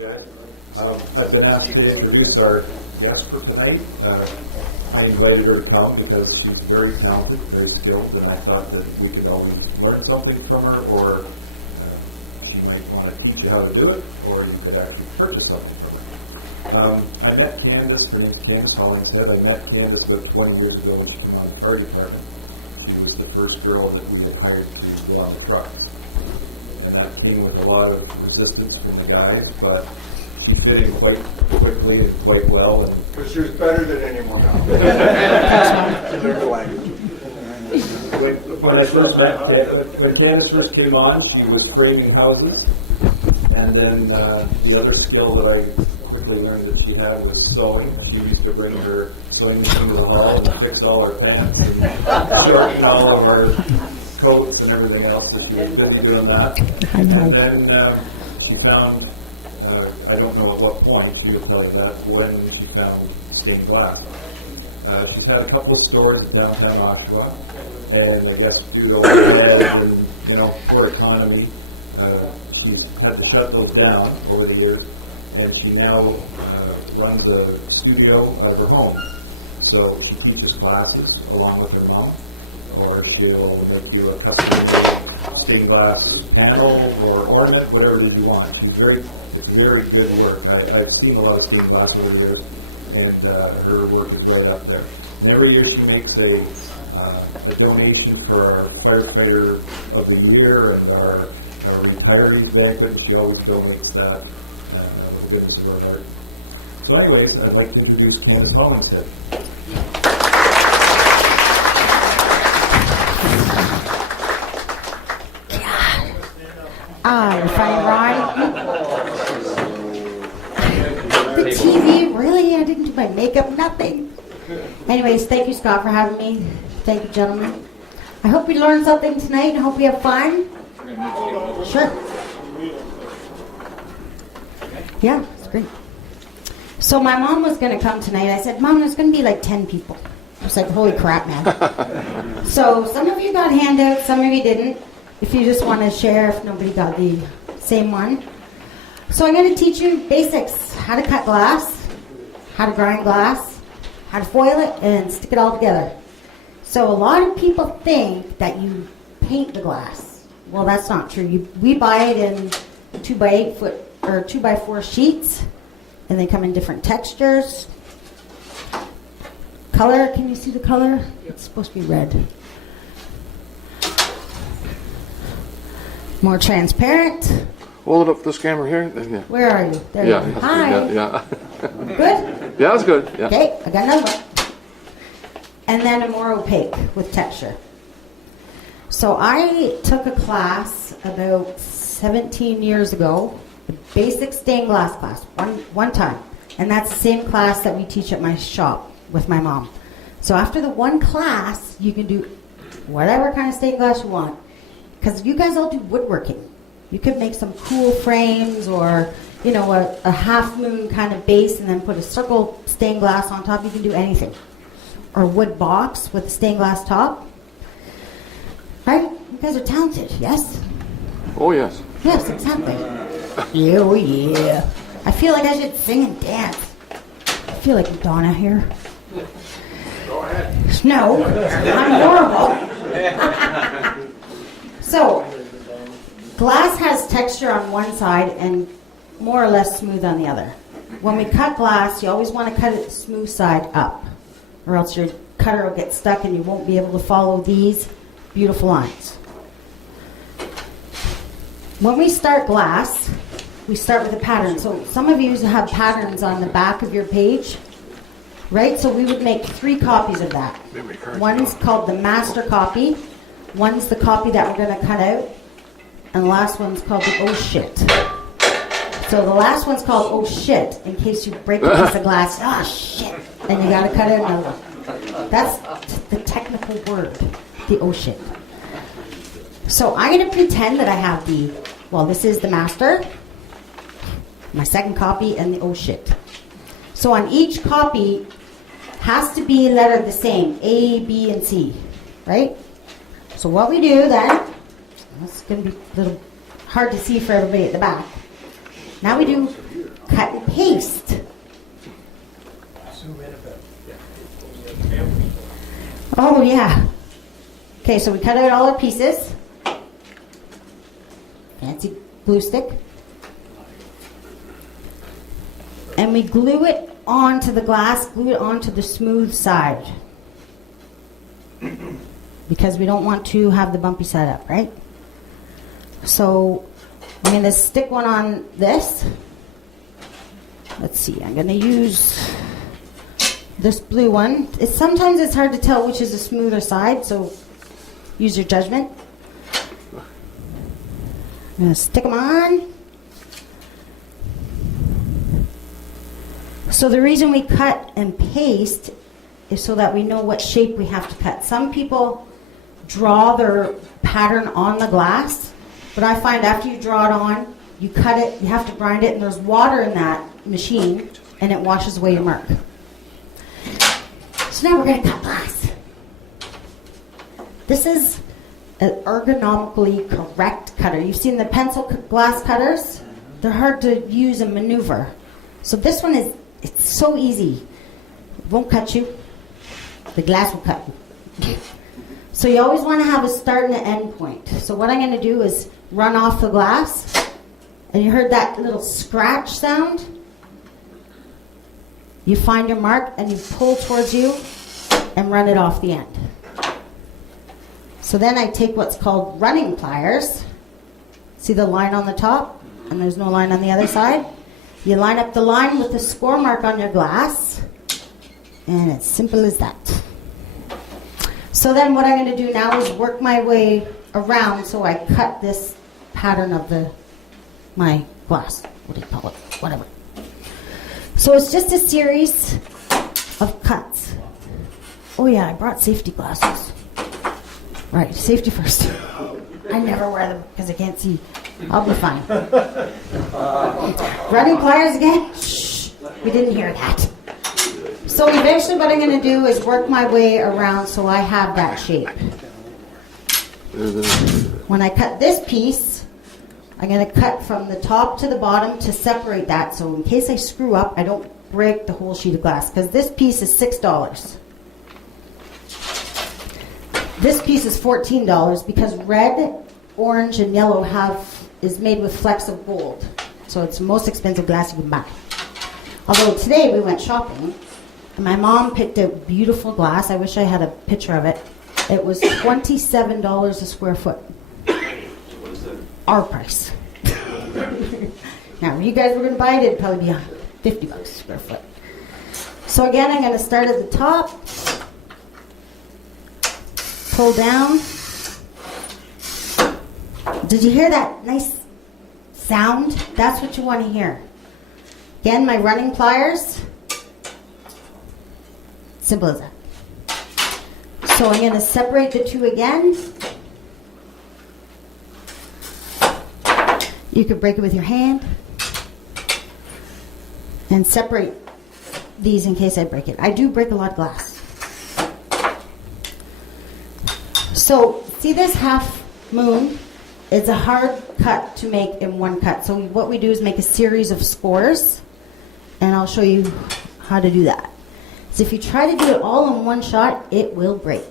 guys. I've been asked to introduce our guest for tonight. I invited her to come because she's very talented, very skilled, and I thought that we could always learn something from her, or she might want to teach you how to do it, or you could actually purchase something from her. I met Candice, her name's Candice Hollingshead. I met Candice about 20 years ago when she came on the fire department. She was the first girl that we had hired to go on the trucks. And that came with a lot of resistance from the guys, but she fit in quite quickly and quite well. Because she was better than anyone else. She learned the language. When Candice first came on, she was framing houses. And then the other skill that I quickly learned that she had was sewing. She used to bring her sewing machine to the hall and fix all our pants and shorten all of our coats and everything else. So she was busy doing that. And then she found, I don't know at what point, she'll tell you that, when she found stained glass. She's had a couple of stores in downtown Oshawa, and I guess due to overhead and, poor economy, she had to shut those down over the years, and she now runs a studio out of her home. So she teaches classes along with her mom, or she'll make you a custom stained glass panel or ornament, whatever you want. It's very good work. I've seen a lot of stained glass over the years, and her work is right up there. And every year she makes a donation for our firefighter of the year and our retirees banquet. She always donates that with a gift to her heart. So anyways, I'd like to introduce Candice Hollingshead. You find Ron? The TV, really? I didn't do my makeup, nothing. Anyways, thank you, Scott, for having me. Thank you, gentlemen. I hope you learned something tonight. I hope we have fun. Sure. Yeah, it's great. So my mom was going to come tonight. I said, Mom, there's going to be like 10 people. I was like, holy crap, man. So some of you got handouts, some of you didn't. If you just want to share, if nobody got the same one. So I'm going to teach you basics. How to cut glass, how to grind glass, how to foil it, and stick it all together. So a lot of people think that you paint the glass. Well, that's not true. We buy it in 2x8 foot or 2x4 sheets, and they come in different textures. Color, can you see the color? It's supposed to be red. More transparent. Hold it up this camera here. Yeah. Where are you? There you are. Hi. Yeah. Good? Yeah, that's good. Yeah. Okay, I got another one. And then a more opaque with texture. So I took a class about 17 years ago, the basic stained glass class, one time. And that's the same class that we teach at my shop with my mom. So after the one class, you can do whatever kind of stained glass you want. Because you guys all do woodworking. You could make some cool frames or, a half moon kind of base and then put a circle stained glass on top. You can do anything. Or wood box with a stained glass top. Right? You guys are talented, yes? Oh, yes. Yes, exactly. Oh, yeah. I feel like I should sing and dance. I feel like Donna here. Go ahead. No, I'm horrible. So, glass has texture on one side and more or less smooth on the other. When we cut glass, you always want to cut it the smooth side up, or else your cutter will get stuck and you won't be able to follow these beautiful lines. When we start glass, we start with a pattern. So some of you have patterns on the back of your page, right? So we would make 3 copies of that. One's called the master copy. One's the copy that we're going to cut out. And the last one's called the oh shit. So the last one's called oh shit, in case you break a piece of glass. Ah, shit. Then you got to cut out another one. That's the technical word, the oh shit. So I'm going to pretend that I have this is the master, my second copy, and the oh shit. So on each copy has to be lettered the same, A, B, and C, right? So what we do then, it's going to be a little hard to see for everybody at the back. Now we do cut and paste. Oh, yeah. Okay, so we cut out all our pieces. Fancy glue stick. And we glue it onto the glass, glue it onto the smooth side. Because we don't want to have the bumpy side up, right? So I'm going to stick one on this. Let's see, I'm going to use this blue one. Sometimes it's hard to tell which is the smoother side, so use your judgment. I'm going to stick them on. So the reason we cut and paste is so that we know what shape we have to cut. Some people draw their pattern on the glass, but I find after you draw it on, you cut it, you have to grind it, and there's water in that machine, and it washes away your mark. So now we're going to cut glass. This is an ergonomically correct cutter. You've seen the pencil glass cutters? They're hard to use and maneuver. So this one it's so easy. It won't cut you. The glass will cut you. So you always want to have a start and an end point. So what I'm going to do is run off the glass. And you heard that little scratch sound? You find your mark and you pull towards you and run it off the end. So then I take what's called running pliers. See the line on the top? And there's no line on the other side? You line up the line with the score mark on your glass. And it's simple as that. So then what I'm going to do now is work my way around so I cut this pattern of my glass. What do you call it? Whatever. So it's just a series of cuts. Oh yeah, I brought safety glasses. Right, safety first. I never wear them because I can't see. I'll be fine. Running pliers again? Shh, we didn't hear that. So eventually what I'm going to do is work my way around so I have that shape. When I cut this piece, I'm going to cut from the top to the bottom to separate that, so in case I screw up, I don't break the whole sheet of glass, because this piece is $6. This piece is $14 because red, orange, and yellow is made with flecks of gold. So it's the most expensive glass you can buy. Although today we went shopping, and my mom picked a beautiful glass. I wish I had a picture of it. It was $27 a square foot. Our price. Now, if you guys were going to buy it, it'd probably be $50 a square foot. So again, I'm going to start at the top. Pull down. Did you hear that nice sound? That's what you want to hear. Again, my running pliers. Simple as that. So I'm going to separate the two again. You could break it with your hand. And separate these in case I break it. I do break a lot of glass. So, see this half moon? It's a hard cut to make in one cut. So what we do is make a series of scores. And I'll show you how to do that. So if you try to do it all in one shot, it will break.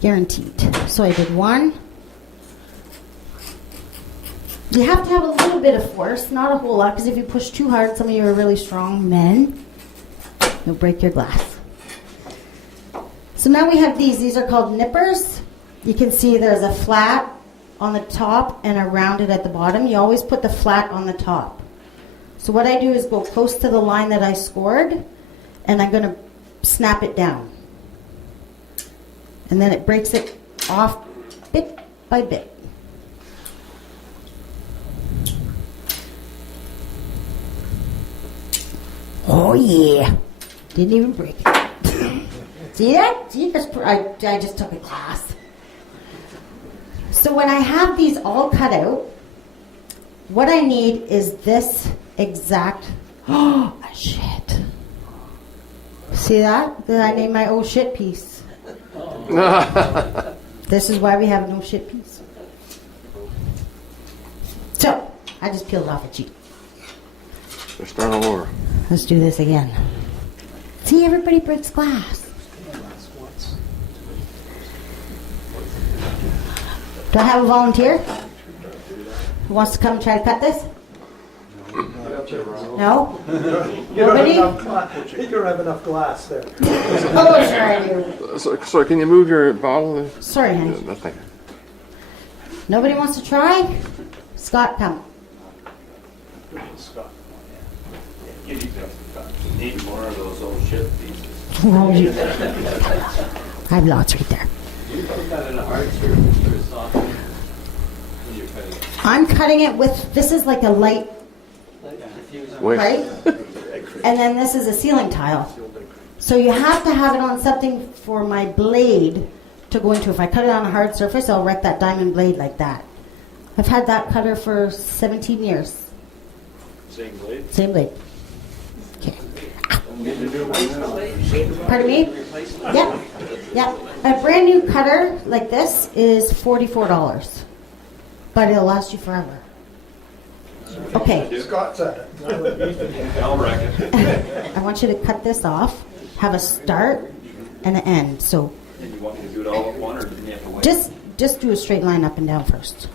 Guaranteed. So I did one. You have to have a little bit of force, not a whole lot, because if you push too hard, some of you are really strong men, you'll break your glass. So now we have these. These are called nippers. You can see there's a flat on the top and a rounded at the bottom. You always put the flat on the top. So what I do is go close to the line that I scored, and I'm going to snap it down. And then it breaks it off bit by bit. Oh yeah, didn't even break it. See that? See, I just took a class. So when I have these all cut out, what I need is this exact, oh shit. See that? Then I named my oh shit piece. This is why we have no shit piece. So, I just peeled off a cheat. Let's start all over. Let's do this again. See, everybody breaks glass. Do I have a volunteer who wants to come and try to cut this? No? Nobody? You don't have enough glass there. Oh, sure I do. So can you move your bottle? Sorry, Yeah, honey. nothing. Nobody wants to try? Scott, come. You need more of those old ship pieces. Oh, you- I have lots right there. You put that in a hard surface or a soft surface when you're cutting it. I'm cutting it with, this is like a light, Wait. right? And then this is a ceiling tile. So you have to have it on something for my blade to go into. If I cut it on a hard surface, I'll wreck that diamond blade like that. I've had that cutter for 17 years. Same blade. Same blade. Okay. Pardon me? Yeah. Yeah. A brand new cutter like this is $44. But it'll last you forever. Okay. Scott said it. I'll wreck it. I want you to cut this off, have a start and an end. So And you want me to do it all at one, or do you have to wait? just do a straight line up and down first.